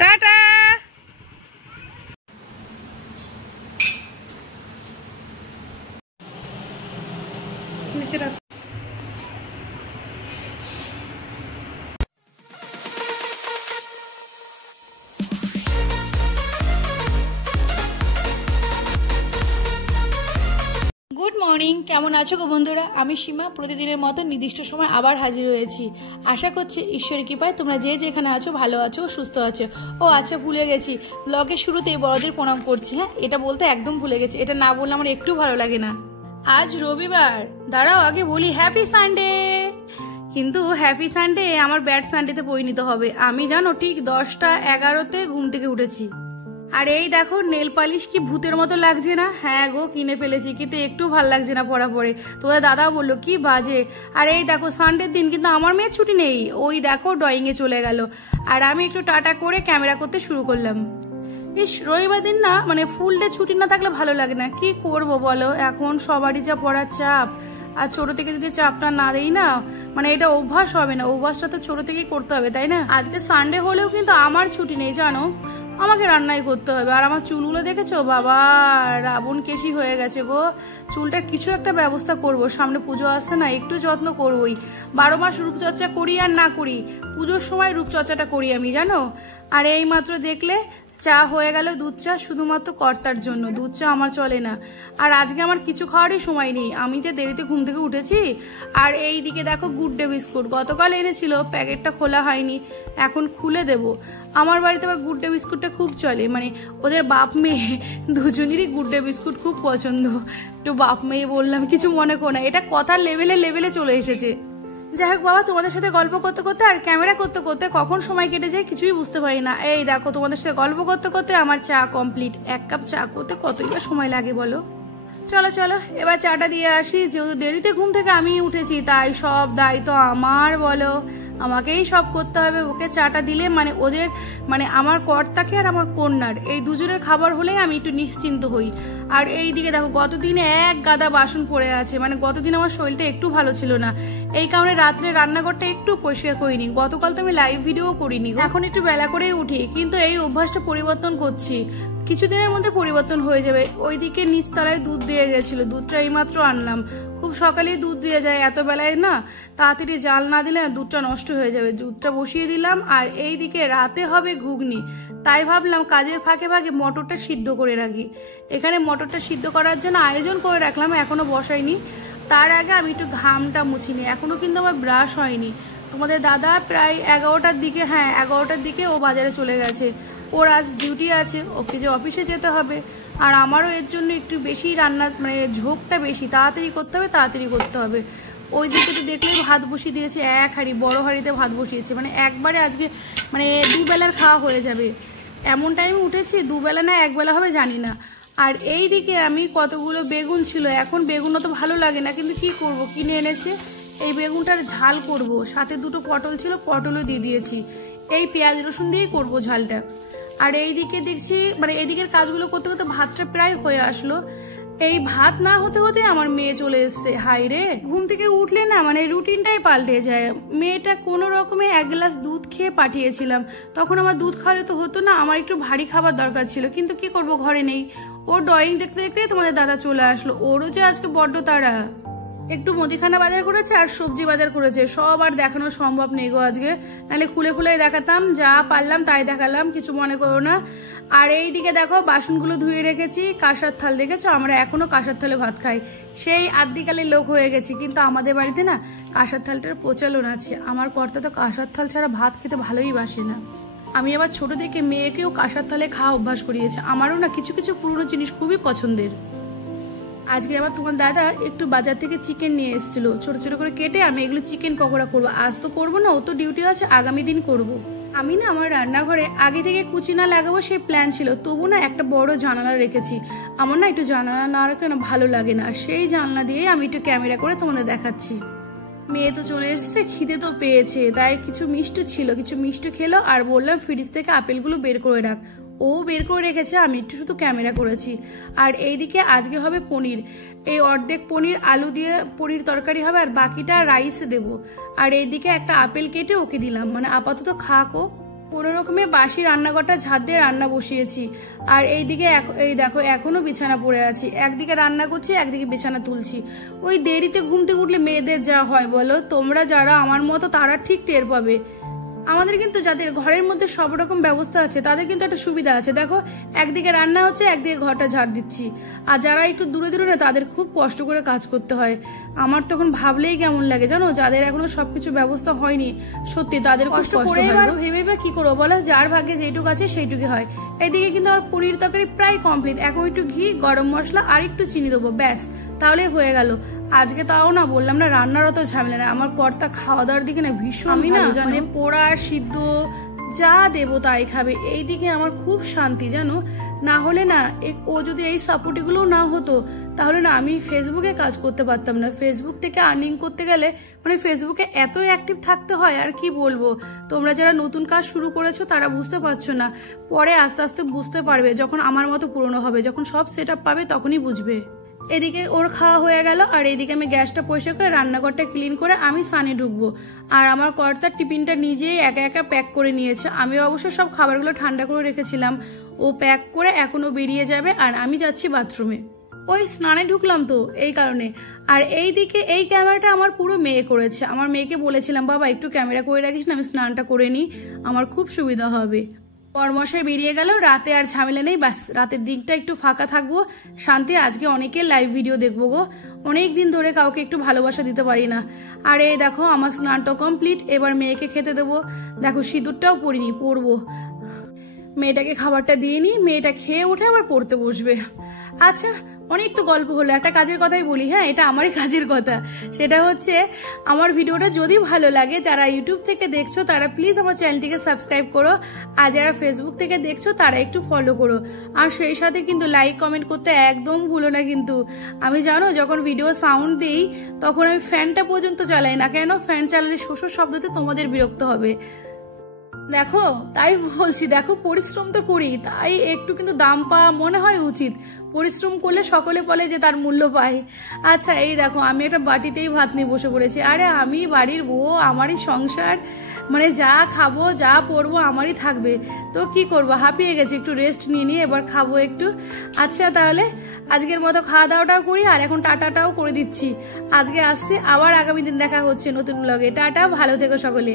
Tata. নিচে রাখ। Good morning, কেমন আছো গো বন্ধুরা? আমি সীমা প্রতিদিনের মতো নির্দিষ্ট সময় আবার হাজির হয়েছি। আশা করছি ঈশ্বরের কৃপায় তোমরা যে যেখানে আছো ভালো আছো, সুস্থ আছো। ও আচ্ছা, ভুলে গেছি, ব্লগের শুরুতেই বড়দের প্রণাম করছি। হ্যাঁ, এটা বলতে একদম ভুলে গেছি, এটা না বললে আমার একটু ভালো লাগে না। আজ রবিবার, দাঁড়াও আগে বলি হ্যাপি সানডে। কিন্তু হ্যাপি সানডে আমার ব্যাড সানডেতে পরিণত হবে। আমি জানো ঠিক 10টা-11তে ঘুম থেকে উঠেছি। আর এই দেখো নেল পালিশ কি ভূতের মতো লাগছে না? হ্যাঁ গো, কিনে ফেলেছি, কিন্তু একটু ভাল লাগছে না পরা পরে। তোমাদের দাদাও বললো কি বাজে। আর এই দেখো সানডের দিন কিন্তু আমার মেয়ের ছুটি নেই, ওই দেখো ড্রয়িং এ চলে গেল। আর আমি একটু টাটা করে ক্যামেরা করতে শুরু করলাম। ইস, রবিবার দিন না মানে ফুল ডে ছুটি না থাকলে ভালো লাগে না। কি করব বলো, এখন সবারই যা পড়ার চাপ। আর ছোট থেকে যদি চাপটা না দেই না, মানে এটা অভ্যাস হবে না। অভ্যাসটা তো ছোট থেকেই করতে হবে, তাই না? আজকে সানডে হলেও কিন্তু আমার ছুটি নেই জানো, আমাকে রান্নাই করতে হবে। আর আমার চুলগুলো দেখেছো, বাবা রাবণ কেশি হয়ে গেছে গো। চুলটার কিছু একটা ব্যবস্থা করব, সামনে পুজো আসছে না, একটু যত্ন করবোই। 12 মাস রূপচর্চা করি আর না করি, পুজোর সময় রূপচর্চাটা করি আমি, জানো। আর এই মাত্র দেখলে চা হয়ে গেল, দুধ চা শুধুমাত্র কর্তার জন্য, দুধ চা আমার চলে না। আর আজকে আমার কিছু খাওয়ারই সময় নেই, আমি যে দেরিতে ঘুম থেকে উঠেছি। আর এই দিকে দেখো গুড ডে বিস্কুট গতকাল এনেছিল, প্যাকেটটা খোলা হয়নি, এখন খুলে দেব। আমার বাড়িতে আবার গুড ডে বিস্কুটটা খুব চলে, মানে ওদের বাপ মেয়ে দুজনেরই গুড ডে বিস্কুট খুব পছন্দ। একটু বাপ মেয়ে বললাম, কিছু মনে করো না, এটা কথার লেভেলে চলে এসেছে। যাই হোক বাবা, তোমাদের সাথে গল্প করতে করতে আর ক্যামেরা করতে করতে কখন সময় কেটে যায় কিছুই বুঝতে পারি না। এই দেখো তোমাদের সাথে গল্প করতে করতে আমার চা কমপ্লিট। 1 কাপ চা করতে কতই বা সময় লাগে বলো। চলো চলো এবার চাটা দিয়ে আসি। যেহেতু দেরিতে ঘুম থেকে আমি উঠেছি, তাই সব দায়িত্ব আমার বলো, আমাকেই সব করতে হবে। ওকে চাটা দিলে মানে ওদের মানে আমার কর্তাকে আর আমার কন্যার এই দুজনের খাবার হলেই আমি একটু নিশ্চিন্ত হই। আর এই দিকে দেখো গতদিনে এক গাদা বাসন পড়ে আছে, মানে গতদিন আমার শরীরটা একটু ভালো ছিল না, এই কারণে রাত্রে রান্নাঘরটা একটু পরিষ্কার করিনি। গতকাল তো আমি লাইভ ভিডিও করিনি, এখন একটু বেলা করেই উঠি, কিন্তু এই অভ্যাসটা পরিবর্তন করছি, কিছুদিনের মধ্যে পরিবর্তন হয়ে যাবে। ওইদিকে নিচতলায় দুধ দিয়ে গেছিল, দুধটা এইমাত্র আনলাম। খুব সকালেই দুধ দিয়ে যায়, এত বেলায় না তাড়াতাড়ি জাল না দিলে দুধটা নষ্ট হয়ে যাবে। দুধটা বসিয়ে দিলাম। আর এই দিকে রাতে হবে ঘুগনি, তাই ভাবলাম কাজের ফাঁকে ফাঁকে মটরটা সিদ্ধ করে রাখি। এখানে মটরটা সিদ্ধ করার জন্য আয়োজন করে রাখলাম, এখনো বসাইনি। তার আগে আমি একটু ঘামটা মুছিনি, এখনো কিন্তু আমার ব্রাশ হয়নি। তোমাদের দাদা প্রায় 11টার দিকে, হ্যাঁ 11টার দিকে ও বাজারে চলে গেছে। ওর আজ ডিউটি আছে, ওকে যে অফিসে যেতে হবে। আর আমারও এর জন্য একটু বেশি রান্না মানে ঝোঁকটা বেশি, তাড়াতাড়ি করতে হবে। ওই দিকে তো দেখলেই ভাত বসিয়ে দিয়েছে, 1 হাঁড়ি, বড় হাঁড়িতে ভাত বসিয়েছে, মানে একবারে আজকে মানে 2 বেলার খাওয়া হয়ে যাবে। এমন টাইমে উঠেছি, 2 বেলা না 1 বেলা হবে জানি না। আর এই দিকে আমি কতগুলো বেগুন ছিল, এখন বেগুন তো ভালো লাগে না, কিন্তু কি করব, কিনে এনেছে। এই বেগুনটার ঝাল করব, সাথে 2টো পটল ছিল, পটলও দিয়ে দিয়েছি। এই পেঁয়াজ রসুন দিয়েই করবো ঝালটা। আর এই দিকে দেখছি মানে এদিকের কাজগুলো করতে করতে ভাতটা প্রায় হয়ে আসলো। এই ভাত না হতে হতে আমার মেয়ে চলে এসছে। হাই রে, ঘুম থেকে উঠলে না মানে রুটিনটাই পাল্টে যায়। মেয়েটা কোনো রকমে 1 গ্লাস দুধ খেয়ে পাঠিয়েছিলাম, তখন আমার দুধ খাওয়ালে তো হতো না, আমার একটু ভারী খাবার দরকার ছিল, কিন্তু কি করব, ঘরে নেই। ও ড্রয়িং দেখতে দেখতে তোমাদের দাদা চলে আসলো, ওরও যে আজকে বড্ড তাড়া। একটু মুদিখানা বাজার করেছে আর সবজি বাজার করেছে, সব আর দেখানো সম্ভব নেই গো আজকে, নাহলে খুলে খুলে দেখাতাম, যা পারলাম তাই দেখালাম, কিছু মনে করো না। আর এই দিকে দেখো বাসনগুলো ধুয়ে রেখেছি, কাঁসার থাল দেখেছো, আমরা এখনো কাঁসার থালে ভাত খাই, সেই আদ্যিকালের লোক হয়ে গেছি। কিন্তু আমাদের বাড়িতে না কাঁসার থালটার প্রচলন আছে, আমার কর্তা তো কাঁসার থাল ছাড়া ভাত খেতে ভালোই বাসে না। আমি আবার ছোট থেকে মেয়েকেও কাঁসার থালে খাওয়া অভ্যাস করিয়েছে। আমারও না কিছু কিছু পুরনো জিনিস খুবই পছন্দের। আজকে আবার তোমার দাদা একটু বাজার থেকে চিকেন নিয়ে এসেছিল, ছোট ছোট করে কেটে আমি এগুলো চিকেন পকোড়া করবো। আজ তো করবো না, ও তো ডিউটি আছে, আগামী দিন করব। আমি না আমার রান্নাঘরে আগে থেকে কুচি না লাগাবো সেই প্ল্যান ছিল, তবু না একটা বড় জানালা রেখেছি। আমার না একটু জানালা না রাখলে না ভালো লাগে না, সেই জানলা দিয়েই আমি একটু ক্যামেরা করে তোমাদের দেখাচ্ছি। মেয়ে তো চলে এসছে, খিদে তো পেয়েছে, তাই কিছু মিষ্টি ছিল, কিছু মিষ্টি খেলো। আর বললাম ফ্রিজ থেকে আপেলগুলো বের করে রাখ, ও বের করে রেখেছে, আমি একটু শুধু ক্যামেরা করেছি। আর এইদিকে আজকে হবে পনির, এই অর্ধেক পনির আলু দিয়ে পনির তরকারি হবে, আর বাকিটা রাইসে দেবো। আর এইদিকে একটা আপেল কেটে ওকে দিলাম, মানে আপাতত খাকো, কোনো রকমে বাসি রান্নাঘরটা ঝাড় দিয়ে রান্না বসিয়েছি। আর এইদিকে এই দেখো এখনো বিছানা পড়ে আছি, একদিকে রান্না করছি একদিকে বিছানা তুলছি। ওই দেরিতে ঘুম থেকে উঠলে মেয়েদের যা হয় বলো, তোমরা যারা আমার মতো তারা ঠিক টের পাবে। আমাদের কিন্তু যাদের ঘরের মধ্যে সব রকম ব্যবস্থা আছে তাদের কিন্তু একটা সুবিধা আছে। দেখো একদিকে রান্না হচ্ছে একদিকে ঘরটা ঝাড় দিচ্ছি। আর যারা একটু দূরে দূরে না তাদের খুব কষ্ট করে কাজ করতে হয়। আমার তখন ভাবলেই কেমন লাগে জানো, যাদের এখনো সবকিছু ব্যবস্থা হয়নি, সত্যি তাদের কষ্ট করে ভেবে বা কি করবো বলো, যার ভাগ্যে যেটুকু আছে সেইটুকু হয়। এদিকে কিন্তু আমার পনির তরকারি প্রায় কমপ্লিট, এখন একটু ঘি, গরম মশলা আর একটু চিনি দেবো, ব্যাস তাহলে হয়ে গেল। আজকে তাও না বললাম না রান্নার অত ঝামেলা না, আমার কর্তা খাওয়া দাওয়ার দিকে না ভীষণ, আমি না মানে পোড়া সিদ্ধ যা দেবো তাই খাবে, এই দিকে আমার খুব শান্তি জানো। না হলে না ও যদি এই সাপোর্টগুলো না হতো তাহলে না আমি ফেসবুকে কাজ করতে পারতাম না। ফেসবুক থেকে আর্নিং করতে গেলে মানে ফেসবুকে এত অ্যাক্টিভ থাকতে হয় আর কি বলবো। তোমরা যারা নতুন কাজ শুরু করেছো তারা বুঝতে পারছো না, পরে আস্তে আস্তে বুঝতে পারবে, যখন আমার মতো পুরনো হবে, যখন সব সেট আপ পাবে তখনই বুঝবে। এদিকে ওর খাওয়া হয়ে গেল আর এইদিকে আমি গ্যাসটা পরিষ্কার করে রান্নাঘরটা ক্লিন করে আমি স্নানে ঢুকবো। আর আমার কর্তার টিফিনটা নিজেই একা একা প্যাক করে নিয়েছে, আমি অবশ্য সব খাবারগুলো ঠান্ডা করে রেখেছিলাম। ও প্যাক করে এখনো বেরিয়ে যাবে আর আমি যাচ্ছি বাথরুমে। ওই স্নানে ঢুকলাম তো এই কারণে। আর এইদিকে এই ক্যামেরাটা আমার পুরো মেয়ে করেছে। আমার মেয়েকে বলেছিলাম বাবা একটু ক্যামেরা করে রাখিস না, আমি স্নানটা করে নিই, আমার খুব সুবিধা হবে। পরমশাই বেরিয়ে গেল, রাতে আর ঝামেলা নেই, ব্যাস রাতের দিকটা একটু ফাঁকা থাকবো, শান্তি। আজকে অনেকের লাইভ ভিডিও দেখবো গো, অনেক দিন ধরে কাউকে একটু ভালোবাসা দিতে পারি না। আর এই দেখো আমার স্নানটা কমপ্লিট, এবার মেয়েকে খেতে দেবো। দেখো সিঁদুরটাও পরিনি, পরবো। মেয়েটাকে খাবারটা দিয়ে নি, মেয়েটা খেয়ে উঠে আবার পড়তে বসবে। আচ্ছা অনেক তো গল্প হলো, একটা কাজের কথাই বলি। হ্যাঁ এটা আমারই কাজের কথা, সেটা হচ্ছে আমার ভিডিওটা যদি ভালো লাগে, যারা ইউটিউব থেকে দেখছো তারা প্লিজ আমার চ্যানেলটিকে সাবস্ক্রাইব করো, আর যারা ফেসবুক থেকে দেখছো তারা একটু ফলো করো। আর সেই সাথে কিন্তু লাইক কমেন্ট করতে একদম ভুলো না কিন্তু। আমি জানো যখন ভিডিও সাউন্ড দিই তখন আমি ফ্যানটা পর্যন্ত চালাই না, কেন ফ্যান চালালে শোষর শব্দতে তোমাদের বিরক্ত হবে। দেখো তাই বলছি, দেখো পরিশ্রম তো করি, তাই একটু কিন্তু দাম পাওয়া মনে হয় উচিত। পরিশ্রম করলে সকলে বলে যে তার মূল্য পায়। আচ্ছা এই দেখো আমি একটা বাটিতেই ভাত নিয়ে বসে পড়েছি। আরে আমি বাড়ির বউ, আমারই সংসার, মানে যা খাবো যা পরবো আমারই থাকবে, তো কি করবো, হাঁপিয়ে গেছি, একটু রেস্ট নিয়ে নিয়ে এবার খাবো একটু। আচ্ছা তাহলে আজকের মতো খাওয়া দাওয়াটাও করি, আর এখন টাটাটাও করে দিচ্ছি। আজকে আসছি, আবার আগামী দিন দেখা হচ্ছে নতুন ব্লগে। টাটা, ভালো থেকো সকলে।